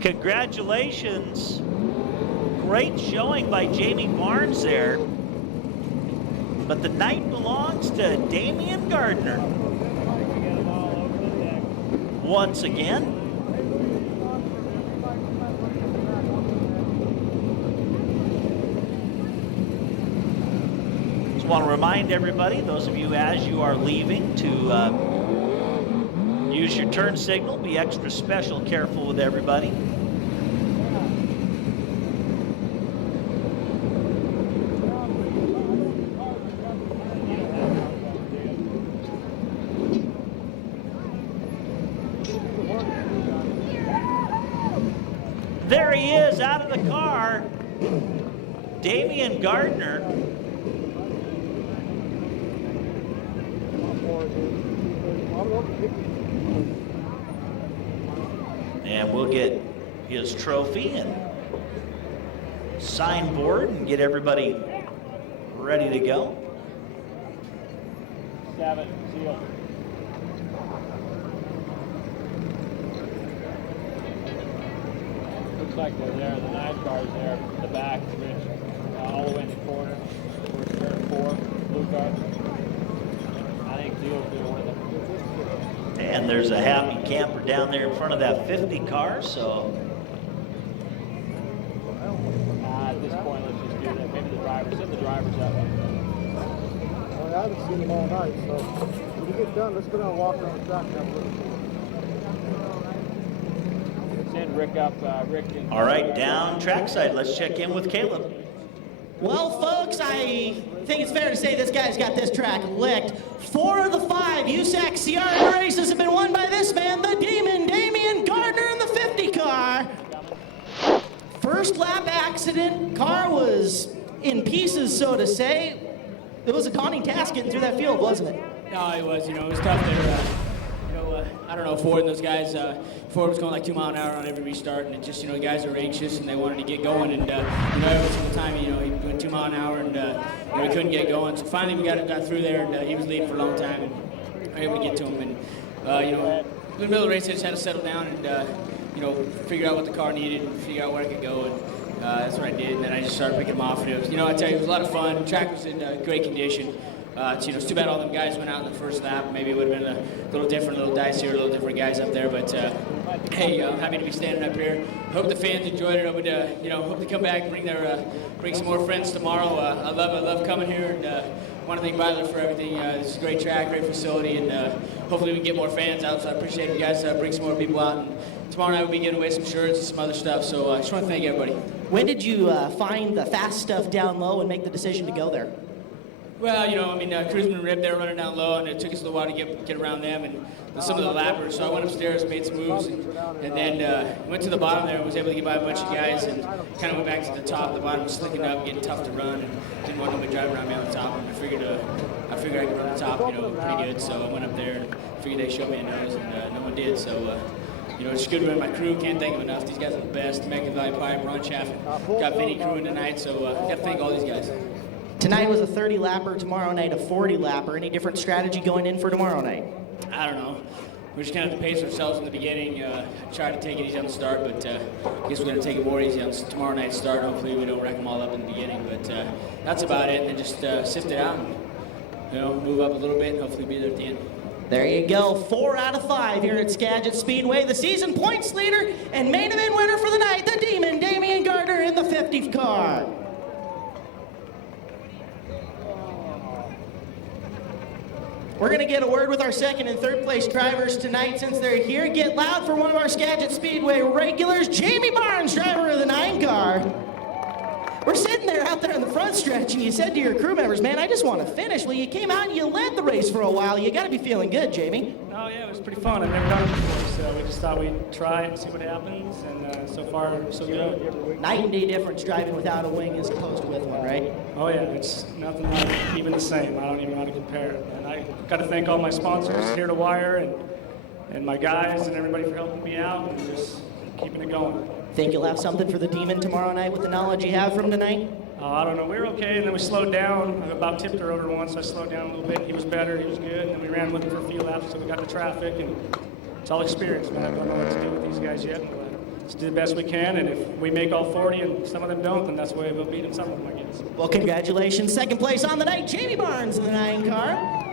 Congratulations. Great showing by Jamie Barnes there. But the night belongs to Damian Gardner. Once again. Just want to remind everybody, those of you as you are leaving, to use your turn signal. Be extra special careful with everybody. There he is out of the car, Damian Gardner. And we'll get his trophy and sign board and get everybody ready to go. 7, Zeal. Looks like they're there. The 9 car's there in the back, Rich, all the way in the corner. Towards turn 4, blue car. I think Zeal's going to win it. And there's a happy camper down there in front of that 50 car, so. At this point, let's just do that. Maybe the drivers, send the drivers up. Well, I haven't seen them all night, so when you get done, let's go down and walk around the track and have a look. Send Rick up, Rick. All right, down trackside. Let's check in with Caleb. Well, folks, I think it's fair to say this guy's got this track licked. 4 of the 5 USAC CRA races have been won by this man, the Demon, Damian Gardner in the 50 car. First lap accident, car was in pieces, so to say. It was a daunting task getting through that field, wasn't it? No, it was. It was tough there. I don't know, Ford and those guys, Ford was going like 2 miles an hour on every restart, and it just, the guys were anxious and they wanted to get going, and every single time, he went 2 miles an hour, and we couldn't get going. So finally, we got through there, and he was leading for a long time, and we were able to get to him. And in the middle of the race, I just had to settle down and figure out what the car needed and figure out where I could go, and that's what I did. And then I just started picking them off, and it was, I tell you, it was a lot of fun. The track was in great condition. It's too bad all them guys went out in the first lap. Maybe it would have been a little different, a little dicier, a little different guys up there. But hey, I'm happy to be standing up here. Hope the fans enjoyed it. Hope they come back and bring some more friends tomorrow. I love coming here, and want to thank Byler for everything. This is a great track, great facility, and hopefully we can get more fans out. So I appreciate you guys bring some more people out. And tomorrow night we'll be giving away some shirts and some other stuff. So I just want to thank everybody. When did you find the fast stuff down low and make the decision to go there? Well, you know, I mean, Cruzman and Rip, they were running down low, and it took us a little while to get around them and some of the lappers. So I went upstairs, made some moves, and then went to the bottom there and was able to get by a bunch of guys and kind of went back to the top. The bottom was slicking up, getting tough to run, and didn't want nobody driving around me on the top. And I figured I could run the top, you know, pretty good. So I went up there and figured they'd show me a nose, and no one did. So, you know, it's good to run my crew. Can't thank them enough. These guys are the best. Megan Valley Pipe, Ron Chaffin, got Vinny crewing tonight. So got to thank all these guys. Tonight was a 30 lapper, tomorrow night a 40 lapper. Any different strategy going in for tomorrow night? I don't know. We just kind of have to pace ourselves in the beginning. Try to take it easy on the start, but I guess we're going to take it more easy on tomorrow night's start. Hopefully we don't wreck them all up in the beginning, but that's about it. And then just sift it out and, you know, move up a little bit and hopefully be there at the end. There you go, 4 out of 5 here at Skagit Speedway. The season points leader and main event winner for the night, the Demon, Damian Gardner in the 50 car. We're going to get a word with our second and third place drivers tonight since they're here. Get loud for one of our Skagit Speedway regulars, Jamie Barnes, driver of the 9 car. We're sitting there out there in the front stretch, and you said to your crew members, man, I just want to finish. Well, you came out and you led the race for a while. You got to be feeling good, Jamie. Oh, yeah, it was pretty fun. I've never done it before, so we just thought we'd try it and see what happens, and so far, so good. Night and day difference driving without a wing as opposed to with one, right? Oh, yeah, it's nothing like even the same. I don't even know how to compare it. And I got to thank all my sponsors, Here to Wire, and my guys and everybody for helping me out and just keeping it going. Think you'll have something for the Demon tomorrow night with the knowledge you have from tonight? I don't know. We were okay, and then we slowed down. I about tipped her over once. I slowed down a little bit. He was better. He was good. And then we ran looking for a few laps, so we got to traffic. And it's all experience, man. I don't know what to do with these guys yet. But let's do the best we can. And if we make all 40 and some of them don't, then that's the way we'll beat them, some of them, I guess. Well, congratulations. Second place on the night, Jamie Barnes in the 9 car.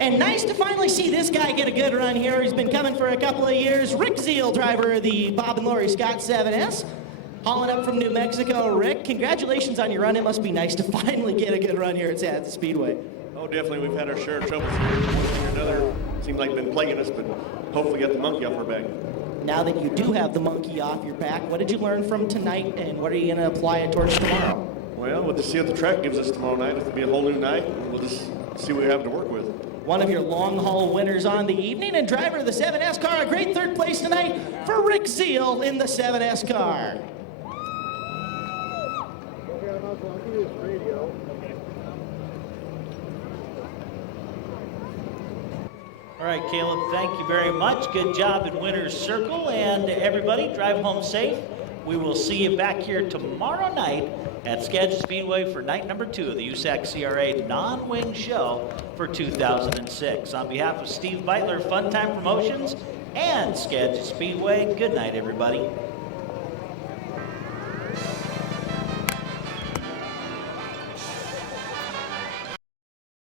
And nice to finally see this guy get a good run here. He's been coming for a couple of years. Rick Zeal, driver of the Bob and Lori Scott 7S. Hauling up from New Mexico. Rick, congratulations on your run. It must be nice to finally get a good run here at Skagit Speedway. Oh, definitely. We've had our share of troubles here, one thing or another. Seems like been plaguing us, but hopefully got the monkey off our back. Now that you do have the monkey off your back, what did you learn from tonight, and what are you going to apply it towards tomorrow? Well, we'll just see what the track gives us tomorrow night. It'll be a whole new night, and we'll just see what we have to work with. One of your long-haul winners on the evening, and driver of the 7S car, a great third place tonight for Rick Zeal in the 7S car. All right, Caleb, thank you very much. Good job in winner's circle. And everybody, drive home safe. We will see you back here tomorrow night at Skagit Speedway for night number 2 of the USAC CRA non-wing show for 2006. On behalf of Steve Beitler, Fun Time Promotions, and Skagit Speedway, good night, everybody.